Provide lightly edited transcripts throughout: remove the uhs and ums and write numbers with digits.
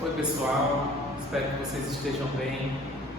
Oi pessoal, espero que vocês estejam bem.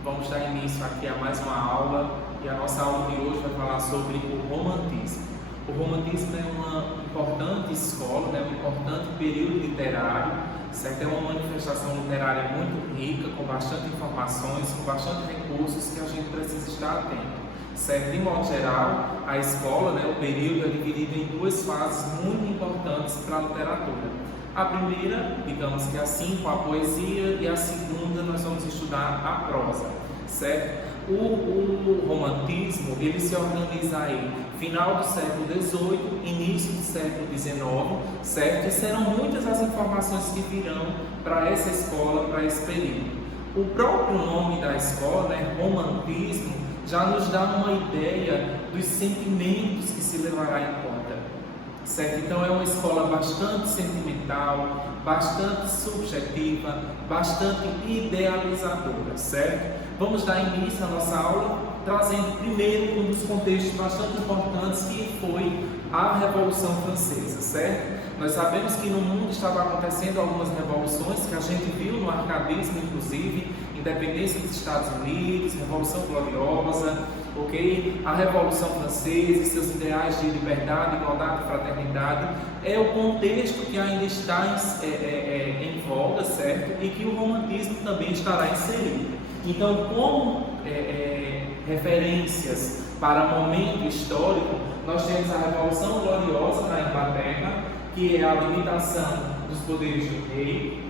Vamos dar início aqui a mais uma aula e a nossa aula de hoje vai falar sobre o romantismo. O romantismo é uma importante escola, um importante período literário, certo? É uma manifestação literária muito rica, com bastante informações, com bastante recursos que a gente precisa estar atento. Certo? De modo geral, a escola, o período é dividido em duas fases muito importantes para a literatura. A primeira, digamos que é assim, com a poesia, e a segunda nós vamos estudar a prosa, certo? O romantismo, ele se organiza aí, final do século XVIII, início do século XIX, certo? E serão muitas as informações que virão para essa escola, para esse período. O próprio nome da escola, romantismo, já nos dá uma ideia dos sentimentos que se levará em conta. Certo? Então é uma escola bastante sentimental, bastante subjetiva, bastante idealizadora, certo? Vamos dar início à nossa aula trazendo primeiro um dos contextos bastante importantes que foi a Revolução Francesa, certo? Nós sabemos que no mundo estava acontecendo algumas revoluções que a gente viu no arcabismo, inclusive, independência dos Estados Unidos, Revolução Gloriosa, ok? A Revolução Francesa e seus ideais de liberdade, igualdade e fraternidade é o contexto que ainda está em voga, certo? E que o romantismo também estará inserido. Então, como referências para momento histórico, nós temos a Revolução Gloriosa na Inglaterra, que é a limitação dos poderes do rei,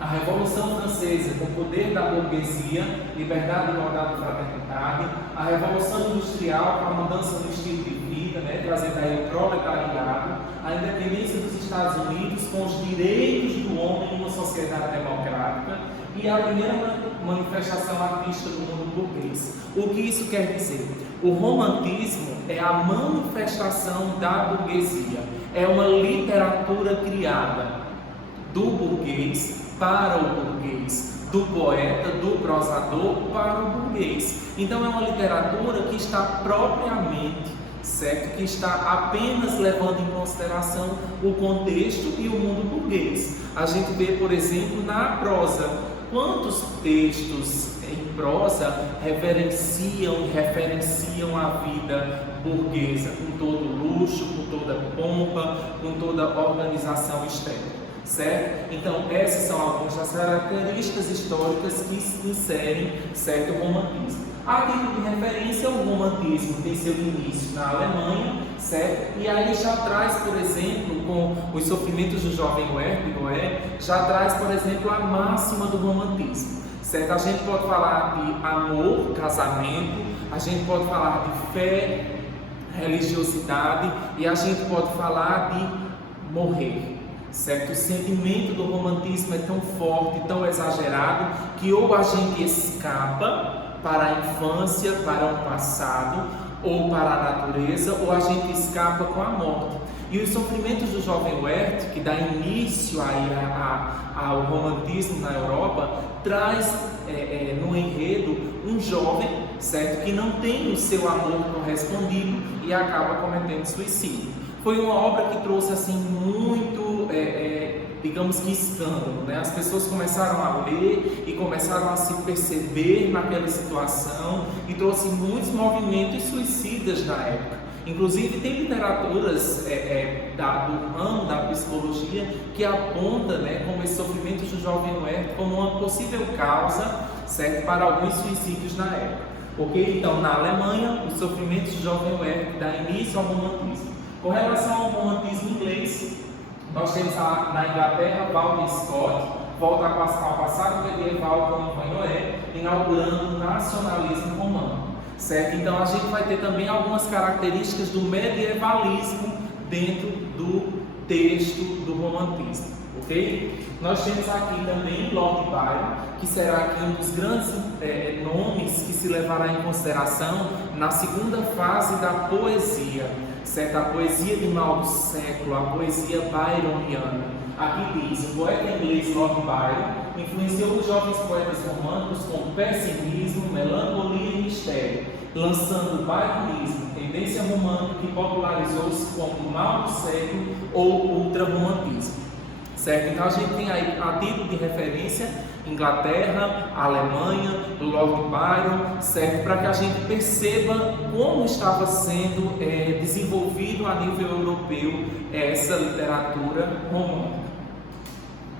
a Revolução Francesa, com o poder da burguesia, liberdade, igualdade e fraternidade, a Revolução Industrial, com a mudança do estilo de vida, trazendo aí o proletariado, a independência dos Estados Unidos, com os direitos do homem em uma sociedade democrática, e a primeira manifestação artística do mundo burguês. O que isso quer dizer? O romantismo é a manifestação da burguesia, é uma literatura criada do burguês para o burguês, do poeta, do prosador para o burguês. Então é uma literatura que está propriamente, certo? Que está apenas levando em consideração o contexto e o mundo burguês. A gente vê, por exemplo, na prosa, quantos textos em prosa referenciam a vida burguesa, com todo luxo, com toda pompa, com toda organização externa. Certo? Então, essas são algumas das características históricas que inserem certo romantismo. A título de referência, o romantismo tem seu início na Alemanha, certo? E aí já traz, por exemplo, com os sofrimentos do jovem Goethe, já traz, por exemplo, a máxima do romantismo, certo? A gente pode falar de amor, casamento, a gente pode falar de fé, religiosidade, e a gente pode falar de morrer. Certo? O sentimento do romantismo é tão forte, tão exagerado, que ou a gente escapa para a infância, para um passado, ou para a natureza, ou a gente escapa com a morte. E os sofrimentos do jovem Goethe, que dá início aí ao romantismo na Europa, traz no enredo um jovem, certo? Que não tem o seu amor correspondido e acaba cometendo suicídio. Foi uma obra que trouxe assim muito, digamos que escândalo, As pessoas começaram a ler e começaram a se perceber naquela situação e trouxe muitos movimentos suicidas na época. Inclusive tem literaturas do ramo da psicologia que aponta, como esses sofrimentos do jovem Goethe como uma possível causa, certo, para alguns suicídios na época. Ok? Então, na Alemanha, os sofrimentos do jovem Goethe dá início ao romantismo. Com relação ao romantismo inglês, nós temos na Inglaterra Walter Scott, volta ao passado medieval com Noé, inaugurando o nacionalismo romano, certo? Então a gente vai ter também algumas características do medievalismo dentro do texto do romantismo, ok? Nós temos aqui também Lord Byron, que será aqui um dos grandes nomes que se levará em consideração na segunda fase da poesia, certo? A poesia de mal do século, a poesia byroniana. Aqui diz: o poeta inglês Lord Byron influenciou os jovens poetas românticos com pessimismo, melancolia e mistério, lançando o byronismo, tendência romântica que popularizou-se como o mal do século ou ultrarromantismo. certo? Então a gente tem aí a título de referência Inglaterra, Alemanha, Lord Byron, certo? Para que a gente perceba como estava sendo desenvolvido a nível europeu essa literatura romântica.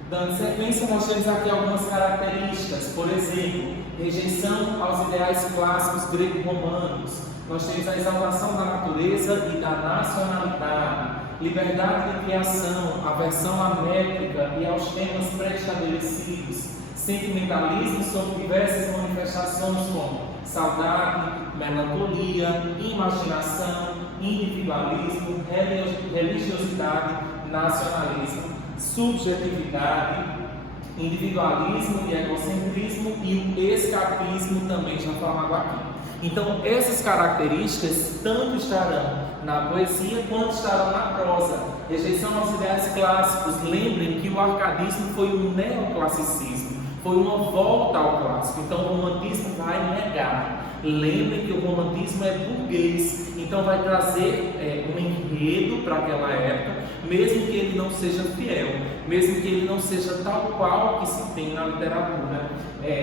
Dando sequência, nós temos aqui algumas características, por exemplo, rejeição aos ideais clássicos greco-romanos. Nós temos a exaltação da natureza e da nacionalidade, liberdade de criação, aversão à métrica e aos temas pré-estabelecidos, sentimentalismo sobre diversas manifestações como saudade, melancolia, imaginação, individualismo, religiosidade, nacionalismo, subjetividade, individualismo e egocentrismo e o escapismo também já falado aqui. Então essas características tanto estarão na poesia quanto estarão na prosa. Rejeição aos ideais clássicos. Lembrem que o arcadismo foi um neoclassicismo, foi uma volta ao clássico. Então o romantismo vai negar. Lembrem que o romantismo é burguês, então vai trazer um enredo para aquela época, mesmo que ele não seja fiel, mesmo que ele não seja tal qual que se tem na literatura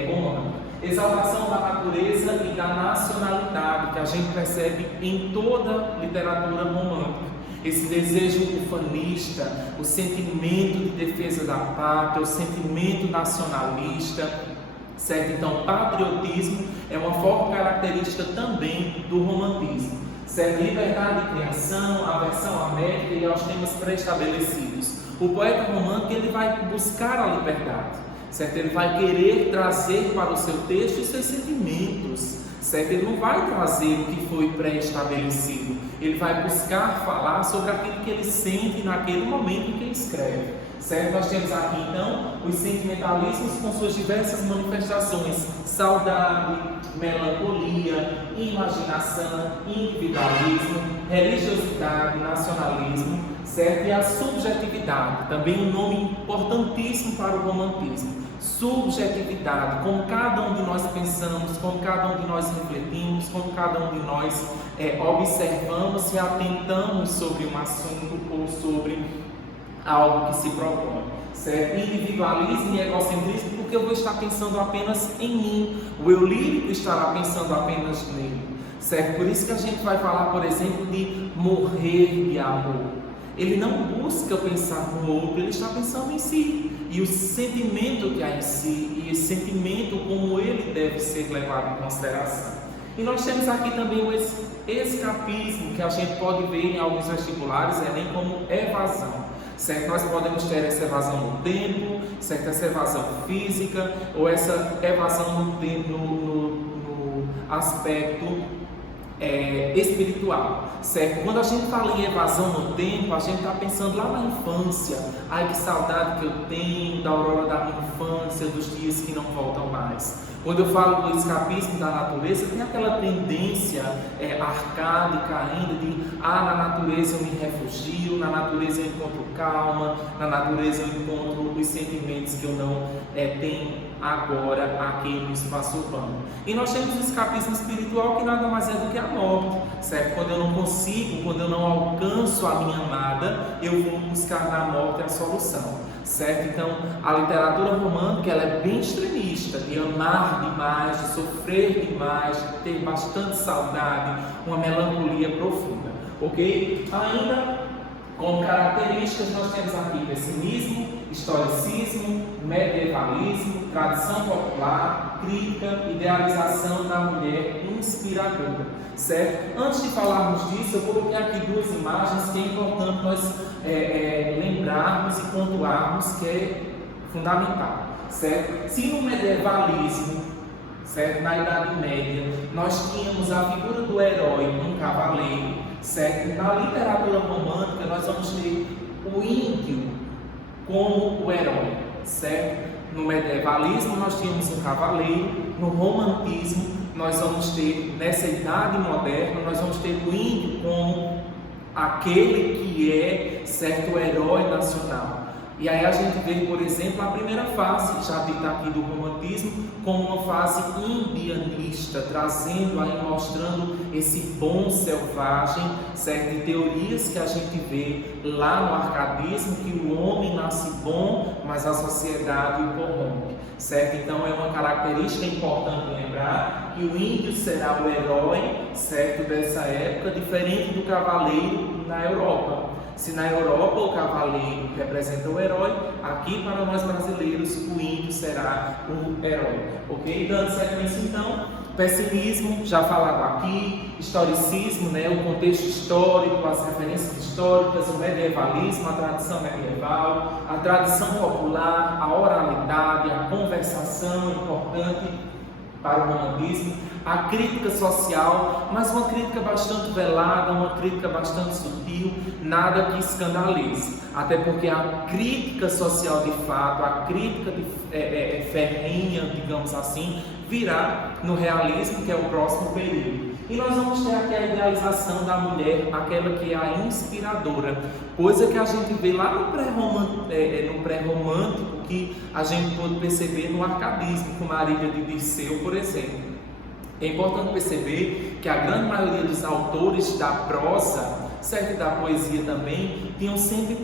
romana. Exaltação da natureza e da nacionalidade que a gente percebe em toda literatura romântica. Esse desejo ufanista, o sentimento de defesa da pátria, o sentimento nacionalista, certo? Então, patriotismo é uma forte característica também do romantismo, certo? Liberdade de criação, aversão à métrica e aos temas pré-estabelecidos. O poeta romântico ele vai buscar a liberdade, certo? Ele vai querer trazer para o seu texto os seus sentimentos, certo? Ele não vai trazer o que foi pré-estabelecido, ele vai buscar falar sobre aquilo que ele sente naquele momento em que ele escreve, certo? Nós temos aqui então os sentimentalismos com suas diversas manifestações: saudade, melancolia, imaginação, individualismo, religiosidade, nacionalismo, certo? E a subjetividade, também um nome importantíssimo para o romantismo. Subjetividade, como cada um de nós pensamos, como cada um de nós refletimos, como cada um de nós observamos e atentamos sobre um assunto ou sobre algo que se propõe, certo? Individualismo e egocentrismo, porque eu vou estar pensando apenas em mim, o eu lírico estará pensando apenas nele, certo? Por isso que a gente vai falar, por exemplo, de morrer de amor. Ele não busca pensar no outro, ele está pensando em si, e o sentimento que há em si, e esse sentimento como ele deve ser levado em consideração. E nós temos aqui também o escapismo, que a gente pode ver em alguns vestibulares, nem como evasão, certo? Nós podemos ter essa evasão no tempo, certo? Essa evasão física, ou essa evasão no tempo, no aspecto espiritual, certo? Quando a gente fala em evasão no tempo, a gente está pensando lá na infância. Ai, que saudade que eu tenho da aurora da minha infância, dos dias que não voltam mais. Quando eu falo do escapismo da natureza, tem aquela tendência arcádica ainda de na natureza eu me refugio, na natureza eu encontro calma, na natureza eu encontro os sentimentos que eu não tenho agora aqui no espaço urbano. E nós temos o escapismo espiritual, que nada mais é do que a morte, certo? Quando eu não consigo, quando eu não alcanço a minha amada, eu vou buscar na morte a solução, certo? Então a literatura romântica ela é bem extremista, de amar demais, de sofrer demais, de ter bastante saudade, uma melancolia profunda, ok? Ainda como características nós temos aqui pessimismo, historicismo, medievalismo, tradição popular, crítica, idealização da mulher inspiradora, certo? Antes de falarmos disso, eu coloquei aqui duas imagens que é importante nós lembrarmos e pontuarmos, que é fundamental, certo? Se no medievalismo, certo, na Idade Média, nós tínhamos a figura do herói, um cavaleiro, certo? Na literatura romântica nós vamos ter o índio como o herói, certo? No medievalismo nós tínhamos um cavaleiro, no romantismo nós vamos ter, nessa idade moderna, nós vamos ter o índio como aquele que é, certo, o herói nacional. E aí a gente vê, por exemplo, a primeira fase, já dita aqui do romantismo, como uma fase indianista, trazendo aí, mostrando esse bom selvagem, certo? E teorias que a gente vê lá no arcadismo, que o homem nasce bom, mas a sociedade o corrompe, certo? Então é uma característica importante lembrar que o índio será o herói, certo, dessa época, diferente do cavaleiro na Europa. Se na Europa o cavaleiro representa o herói, aqui para nós brasileiros o índio será o herói, ok? Dando sequência então, pessimismo, já falado aqui, historicismo, né, o contexto histórico, as referências históricas, o medievalismo, a tradição medieval, a tradição popular, a oralidade, a conversação importante para o romantismo, a crítica social, mas uma crítica bastante velada, uma crítica bastante sutil, nada que escandalize, até porque a crítica social de fato, a crítica ferrenha, digamos assim, virá no realismo, que é o próximo período. E nós vamos ter aqui a idealização da mulher, aquela que é a inspiradora, coisa que a gente vê lá no pré-romântico, que a gente pode perceber no arcadismo, com Marília de Dirceu, por exemplo. É importante perceber que a grande maioria dos autores da prosa, certo, e da poesia também, tinham sempre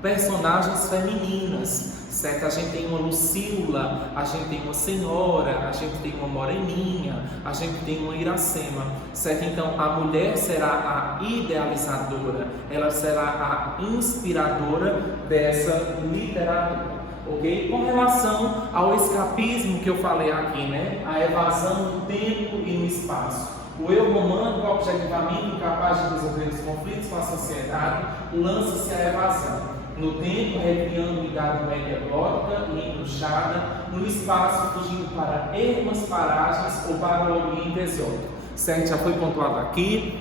personagens femininas, certo? A gente tem uma Lucília, a gente tem uma Senhora, a gente tem uma Moreninha, a gente tem uma Iracema, certo? Então a mulher será a idealizadora, ela será a inspiradora dessa literatura. Ok? Com relação ao escapismo que eu falei aqui, né? A evasão no tempo e no espaço. O eu romântico, objetivamente incapaz de resolver os conflitos com a sociedade, lança-se à evasão. No tempo, recriando a Idade Média gótica e embruxada, no espaço, fugindo para ermas paragens ou para o Oriente exótico. Certo? Já foi pontuado aqui.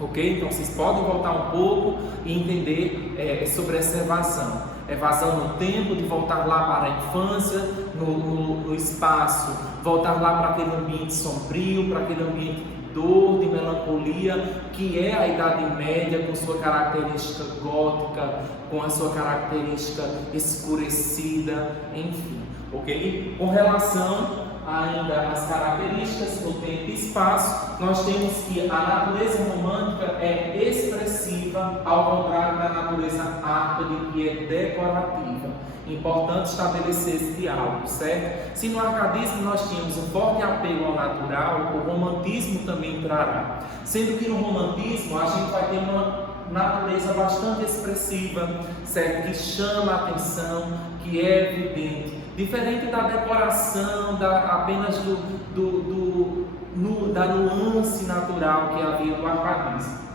Ok? Então vocês podem voltar um pouco e entender sobre essa evasão. Evasão no tempo, de voltar lá para a infância, no espaço, voltar lá para aquele ambiente sombrio, para aquele ambiente de dor, de melancolia, que é a Idade Média, com sua característica gótica, com a sua característica escurecida, enfim, ok? Com relação ainda às características no tempo e espaço, nós temos que a natureza romântica é expressiva, ao contrário da natureza árcade, que é decorativa. Importante estabelecer esse diálogo, certo? Se no arcadismo nós tínhamos um forte apelo ao natural, o romantismo também trará. Sendo que no romantismo a gente vai ter uma natureza bastante expressiva, certo? Que chama a atenção, que é evidente. Diferente da decoração, apenas da nuance natural que havia no arcadismo.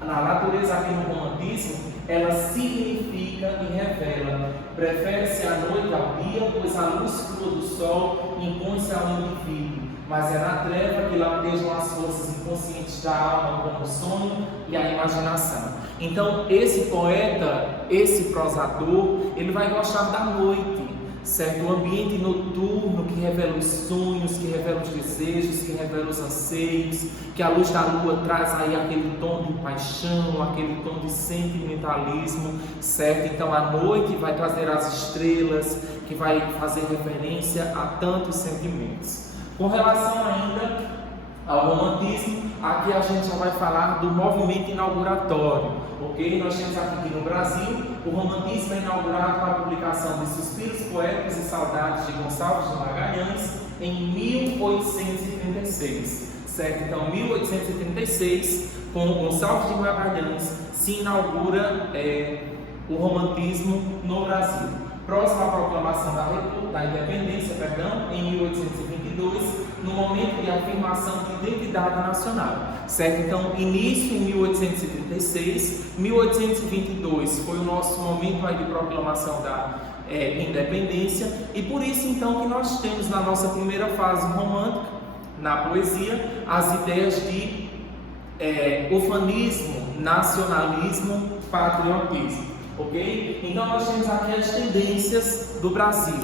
A natureza aqui no romantismo, ela significa e revela. Prefere-se a noite ao dia, pois a luz crua do sol impõe-se ao indivíduo. Mas é na treva que latejam as forças inconscientes da alma, como o sonho e a imaginação. Então, esse poeta, esse prosador, ele vai gostar da noite. Certo? O ambiente noturno que revela os sonhos, que revela os desejos, que revela os anseios, que a luz da lua traz aí aquele tom de paixão, aquele tom de sentimentalismo, certo? Então a noite vai trazer as estrelas, que vai fazer referência a tantos sentimentos. Com relação ainda ao romantismo, aqui a gente já vai falar do movimento inauguratório, ok? Nós temos aqui no Brasil, o romantismo é inaugurado com a publicação de Suspiros Poéticos e Saudades de Gonçalves de Magalhães em 1836, certo? Então, 1836, com Gonçalves de Magalhães, se inaugura o romantismo no Brasil. Próximo à proclamação da independência, em 1822, no momento de afirmação de identidade nacional, certo? Então, início em 1836, 1822 foi o nosso momento aí de proclamação da independência, e por isso então que nós temos na nossa primeira fase romântica, na poesia, as ideias de ufanismo, nacionalismo, patriotismo. Ok? Então nós temos aqui as tendências do Brasil.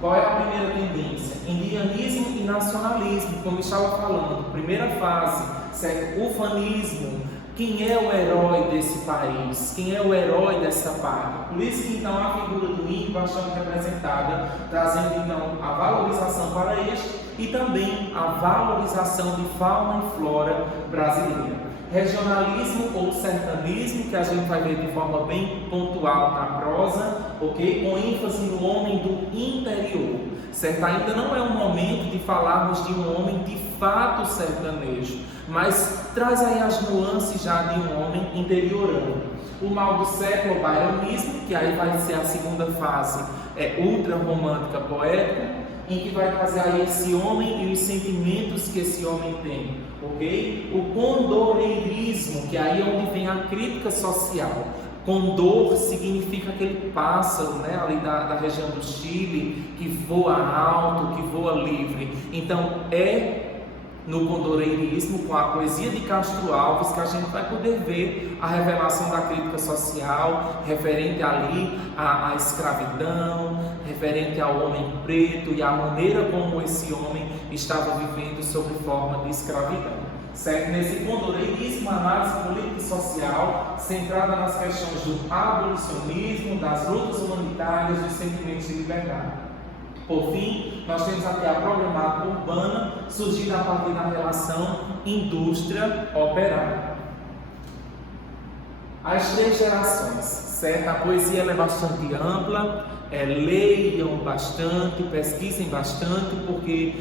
Qual é a primeira tendência? Indianismo e nacionalismo, como eu estava falando. Primeira fase, certo? Ufanismo, quem é o herói desse país, quem é o herói dessa pátria. Por isso que então a figura do índio bastante representada, trazendo então a valorização para este e também a valorização de fauna e flora brasileira. Regionalismo ou sertanismo, que a gente vai ver de forma bem pontual na prosa, ok? Com ênfase no homem do interior, certo? Ainda não é o momento de falarmos de um homem de fato sertanejo, mas traz aí as nuances já de um homem interiorano. O mal do século, o baironismo, que aí vai ser a segunda fase, ultra romântica poética, em que vai trazer aí esse homem e os sentimentos que esse homem tem, ok? O condoreirismo, que aí é onde vem a crítica social. Condor significa aquele pássaro, né, ali da região do Chile, que voa alto, que voa livre. Então no condoreirismo, com a poesia de Castro Alves, que a gente vai poder ver a revelação da crítica social, referente ali à escravidão, referente ao homem preto e a maneira como esse homem estava vivendo sob forma de escravidão. Certo? Nesse condoreirismo, a análise política e social centrada nas questões do abolicionismo, das lutas humanitárias, dos sentimentos de liberdade. Por fim, nós temos aqui a problemática urbana, surgida a partir da relação indústria-operária. As três gerações, certo? A poesia é bastante ampla, leiam bastante, pesquisem bastante, porque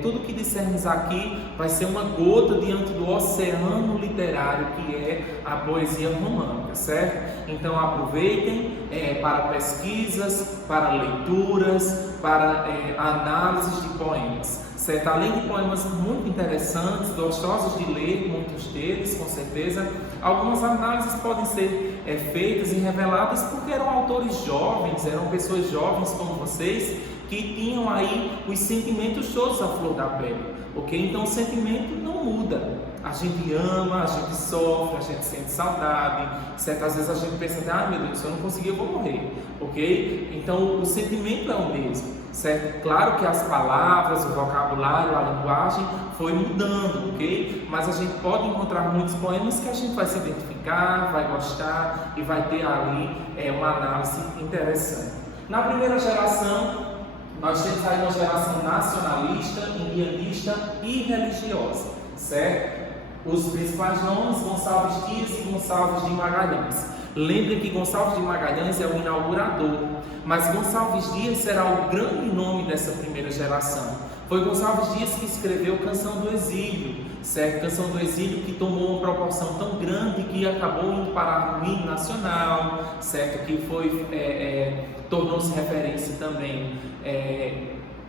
tudo que dissermos aqui vai ser uma gota diante do oceano literário que é a poesia romântica, certo? Então aproveitem para pesquisas, para leituras, para análises de poemas, certo? Além de poemas muito interessantes, gostosos de ler, muitos deles, com certeza, algumas análises podem ser feitas e reveladas porque eram autores jovens, eram pessoas jovens como vocês, que tinham aí os sentimentos todos à flor da pele, ok? Então o sentimento não muda. A gente ama, a gente sofre, a gente sente saudade, certas vezes a gente pensa, meu Deus, se eu não conseguir eu vou morrer, ok? Então o sentimento é o mesmo, certo? Claro que as palavras, o vocabulário, a linguagem foi mudando, ok? Mas a gente pode encontrar muitos poemas que a gente vai se identificar, vai gostar e vai ter ali uma análise interessante. Na primeira geração, nós temos aí uma geração nacionalista, indianista e religiosa, certo? Os principais nomes, Gonçalves Dias e Gonçalves de Magalhães. Lembrem que Gonçalves de Magalhães é o inaugurador, mas Gonçalves Dias será o grande nome dessa primeira geração. Foi Gonçalves Dias que escreveu Canção do Exílio, certo? Canção do Exílio que tomou uma proporção tão grande que acabou indo parar no hino nacional, certo? Que tornou-se referência também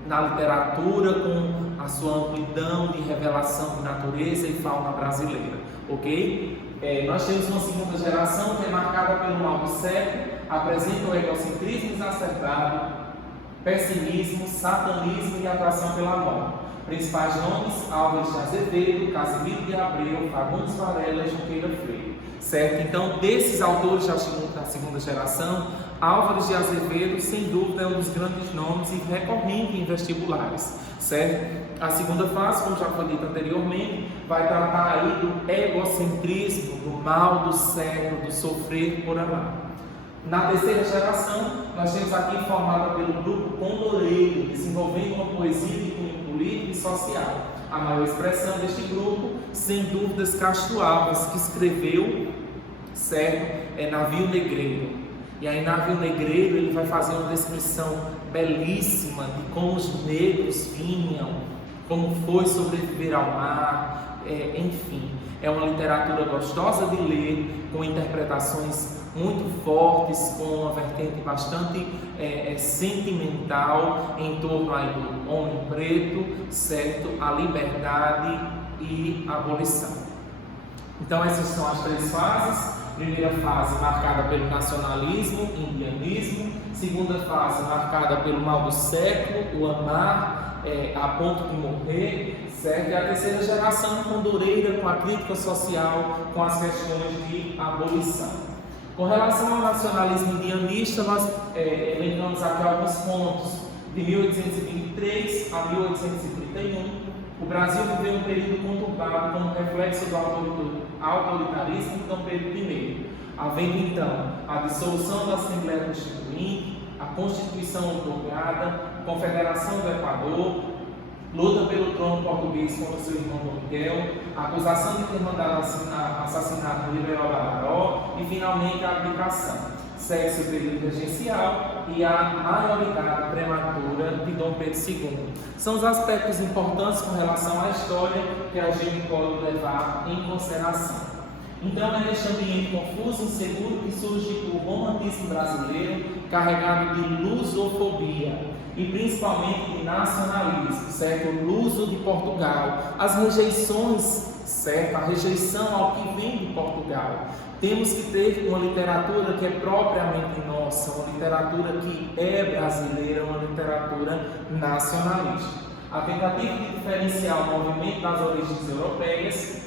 na literatura, com a sua amplidão de revelação de natureza e fauna brasileira, ok? Nós temos uma segunda geração que é marcada pelo mal do século, apresenta o egocentrismo exacerbado, pessimismo, satanismo e atração pela morte. Principais nomes: Álvares de Azevedo, Casimiro de Abreu, Fagundes Varela e Junqueira Freire, certo? Então, desses autores da segunda geração, Álvares de Azevedo, sem dúvida, é um dos grandes nomes e recorrente em vestibulares, certo? A segunda fase, como já foi dito anteriormente, vai tratar aí do egocentrismo, do mal do século, do sofrer por amar. Na terceira geração, nós temos aqui formada pelo grupo Condoreiro, desenvolvendo uma poesia de cunho político e social. A maior expressão deste grupo, sem dúvidas, Castro Alves, que escreveu, certo? Navio Negreiro. E aí, Navio Negreiro, ele vai fazer uma descrição belíssima de como os negros vinham, como foi sobreviver ao mar, enfim. É uma literatura gostosa de ler, com interpretações muito fortes, com uma vertente bastante sentimental em torno aí do homem preto, certo? A liberdade e a abolição. Então essas são as três fases. Primeira fase marcada pelo nacionalismo, indianismo. Segunda fase marcada pelo mal do século, o amar a ponto de morrer, certo? E a terceira geração condoreira, com a crítica social, com as questões de abolição. Com relação ao nacionalismo indianista, nós elencamos aqui alguns pontos de 1823 a 1831, O Brasil viveu um período conturbado como reflexo do autoritarismo de Dom Pedro I, havendo então a dissolução da Assembleia Constituinte, a Constituição otorgada, Confederação do Equador, luta pelo trono português contra seu irmão Dom Miguel, a acusação de ter mandado assassinar o liberal Barbaró e finalmente a abdicação. Segue-se o período regencial e a maioridade prematura de Dom Pedro II. São os aspectos importantes com relação à história que a gente pode levar em consideração. Então, é neste ambiente confuso e inseguro que surge o romantismo brasileiro, carregado de lusofobia e principalmente de nacionalismo, certo? O luso de Portugal, as rejeições, certo? A rejeição ao que vem de Portugal. Temos que ter uma literatura que é propriamente nossa, uma literatura que é brasileira, uma literatura nacionalista. A tentativa de diferenciar o movimento das origens europeias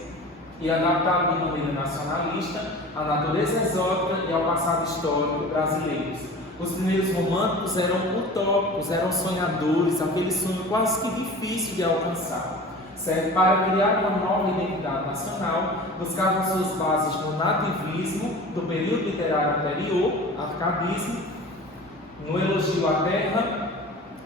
e adaptá-lo de maneira nacionalista à natureza exótica e ao passado histórico brasileiro. Os primeiros românticos eram utópicos, eram sonhadores, aquele sonho quase que difícil de alcançar. Certo? Para criar uma nova identidade nacional, buscavam suas bases no nativismo do período literário anterior, arcadismo, no elogio à terra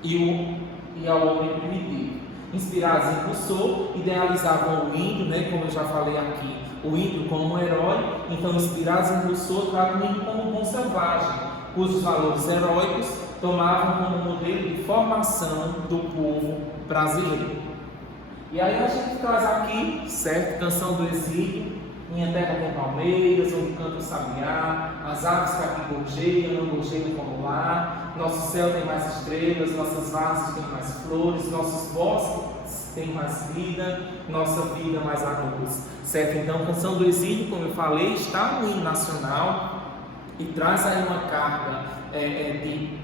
e ao homem primitivo. Inspirados em Rousseau, idealizavam o índio, como eu já falei aqui, o índio como um herói. Então, inspirados em Rousseau, tratam o índio como um bom selvagem, cujos valores heróicos tomavam como modelo de formação do povo brasileiro. E aí a gente traz aqui, certo? Canção do Exílio, Minha Terra tem Palmeiras, Onde Canta o Sabiá, as aves que aqui gorjeiam, não gorjeiam como lá, nosso céu tem mais estrelas, nossas varzas têm mais flores, nossos bosques têm mais vida, nossa vida mais arroz, certo? Então, Canção do Exílio, como eu falei, está no hino nacional e traz aí uma carga de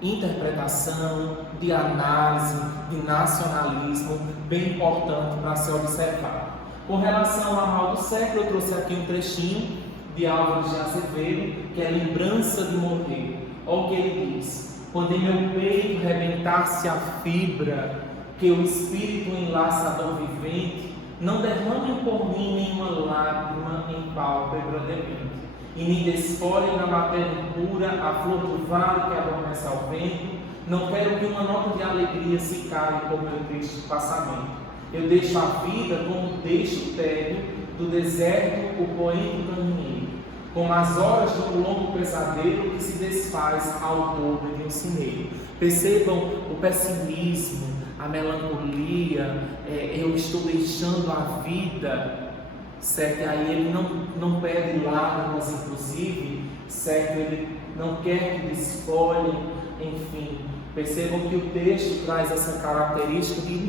interpretação, de análise, de nacionalismo, bem importante para se observar. Com relação ao Mal do Século, eu trouxe aqui um trechinho de Álvaro de Azevedo, que é Lembrança de Morrer. Olha o que ele diz: quando em meu peito rebentasse a fibra, que o espírito enlaçador vivente, não derrame por mim nenhuma lágrima em pálpebra demente, e me desfolhe na matéria impura a flor do vale que adormece ao vento. Não quero que uma nota de alegria se caia por meu triste passamento. Eu deixo a vida como deixo o tédio do deserto, o poente caminheiro, como as horas de um longo pesadelo que se desfaz ao dobro de um cimeiro. Percebam o pessimismo, a melancolia, eu estou deixando a vida, certo? Aí ele não pede lágrimas, inclusive, certo? Ele não quer que desfolhem, enfim. Percebam que o texto traz essa característica de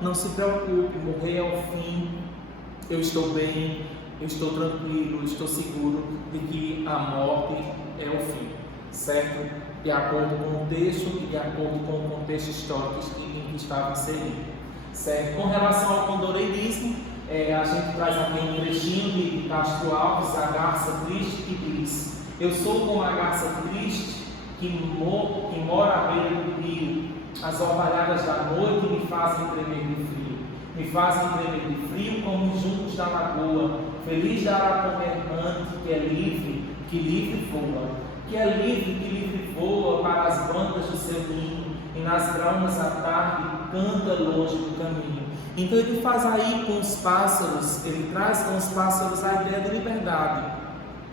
não se preocupe, morrer é o fim, eu estou bem, eu estou tranquilo, eu estou seguro de que a morte é o fim, certo? De acordo com o texto e de acordo com o contexto histórico em que estava inserido, certo? Com relação ao condoreirismo, a gente traz aqui um trechinho de Castro Alves, a garça triste, que diz: eu sou como a garça triste que mora à beira do rio, as orvalhadas da noite me fazem tremer de frio, me fazem tremer de frio como os juncos da lagoa, feliz da araponga errante que é livre, que livre voa, que é livre, que livre voa para as bandas do seu ninho, e nas graumas à tarde canta longe do caminho. Então ele faz aí com os pássaros, ele traz com os pássaros a ideia de liberdade,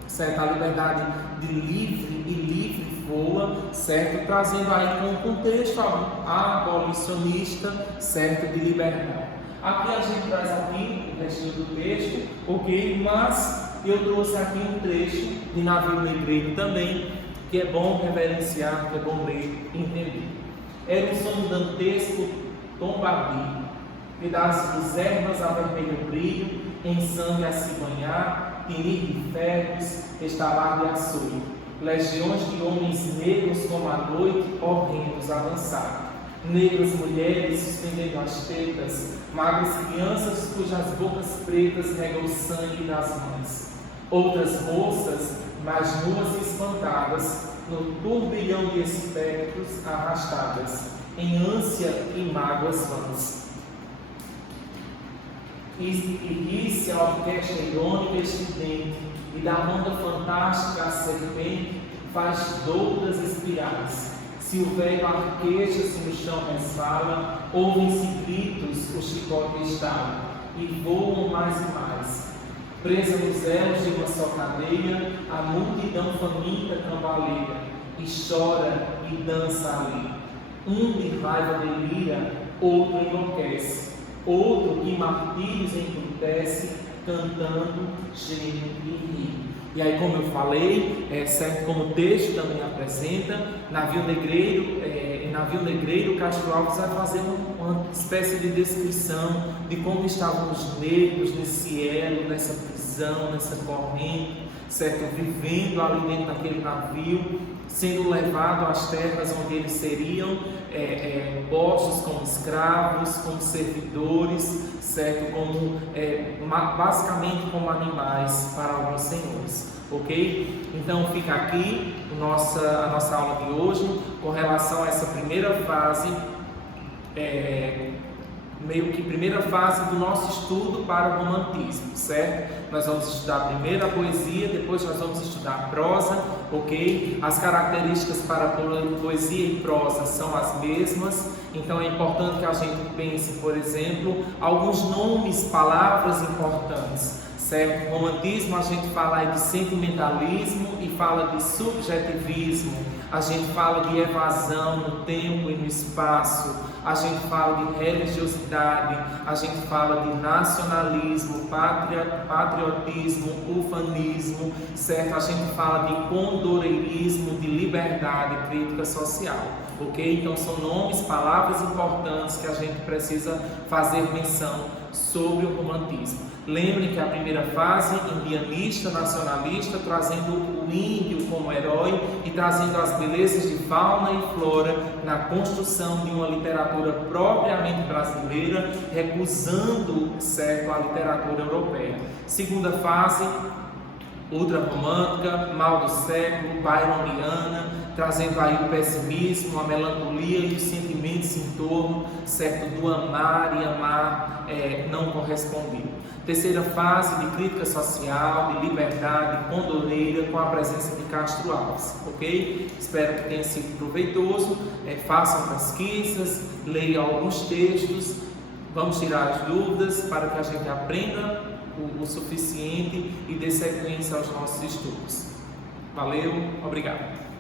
certo? A liberdade de livre e livre voa, certo? Trazendo aí com o contexto abolicionista, certo? De liberdade. Aqui a gente traz aqui o restinho do texto, ok? Mas eu trouxe aqui um trecho de Navio Negreiro também, que é bom reverenciar, que é bom ler e entender. Era um sonho dantesco, tombadio, pedaços dos ervas a vermelho brilho, em sangue a se banhar, tinir de ferros, estalar de açoite, legiões de homens negros como a noite, horrendos a dançar, negras mulheres suspendendo as tetas, magras crianças cujas bocas pretas regam o sangue das mães, outras moças mais nuas e espantadas, no turbilhão de espectros arrastadas, em ânsia e mágoas vãs. e ri-se a orquestra irônica estridente, e da ronda fantástica a serpente faz doudas espirais. Se o velho arqueja-se no chão resvala, ouvem-se gritos, o chicote estala, e voam mais e mais. Presa nos elos de uma só cadeia, a multidão faminta cambaleia, e chora e dança ali. Um de raiva delira, outro enlouquece, outro que martírios embrutece, cantando, geme e ri. E aí, como eu falei, certo, como o texto também apresenta, Navio Negreiro, Castro Alves vai fazer uma espécie de descrição de como estavam os negros nesse elo, nessa prisão, nessa corrente, certo, vivendo ali dentro daquele navio, sendo levado às terras onde eles seriam postos como escravos, como servidores, certo, como basicamente como animais para alguns senhores, ok? Então fica aqui a nossa aula de hoje com relação a essa primeira fase, meio que primeira fase do nosso estudo para o romantismo, certo? Nós vamos estudar primeiro a poesia, depois nós vamos estudar a prosa, ok? As características para poesia e prosa são as mesmas, então é importante que a gente pense, por exemplo, alguns nomes, palavras importantes, certo? No romantismo a gente fala aí de sentimentalismo e fala de subjetivismo, a gente fala de evasão no tempo e no espaço, a gente fala de religiosidade, a gente fala de nacionalismo, patriotismo, ufanismo, certo? A gente fala de condoreirismo, de liberdade, crítica social, ok? Então são nomes, palavras importantes que a gente precisa fazer menção sobre o romantismo. Lembrem que a primeira fase, indianista, nacionalista, trazendo o índio como herói e trazendo as belezas de fauna e flora na construção de uma literatura propriamente brasileira, recusando, certo, a literatura europeia. Segunda fase, ultrarromântica, mal do século, byroniana, trazendo aí o pessimismo, a melancolia e os sentimentos em torno, certo, do amar e amar não correspondido. Terceira fase de crítica social, de liberdade, condoneira, com a presença de Castro Alves, ok? Espero que tenha sido proveitoso, façam pesquisas, leiam alguns textos, vamos tirar as dúvidas para que a gente aprenda o suficiente e dê sequência aos nossos estudos. Valeu, obrigado.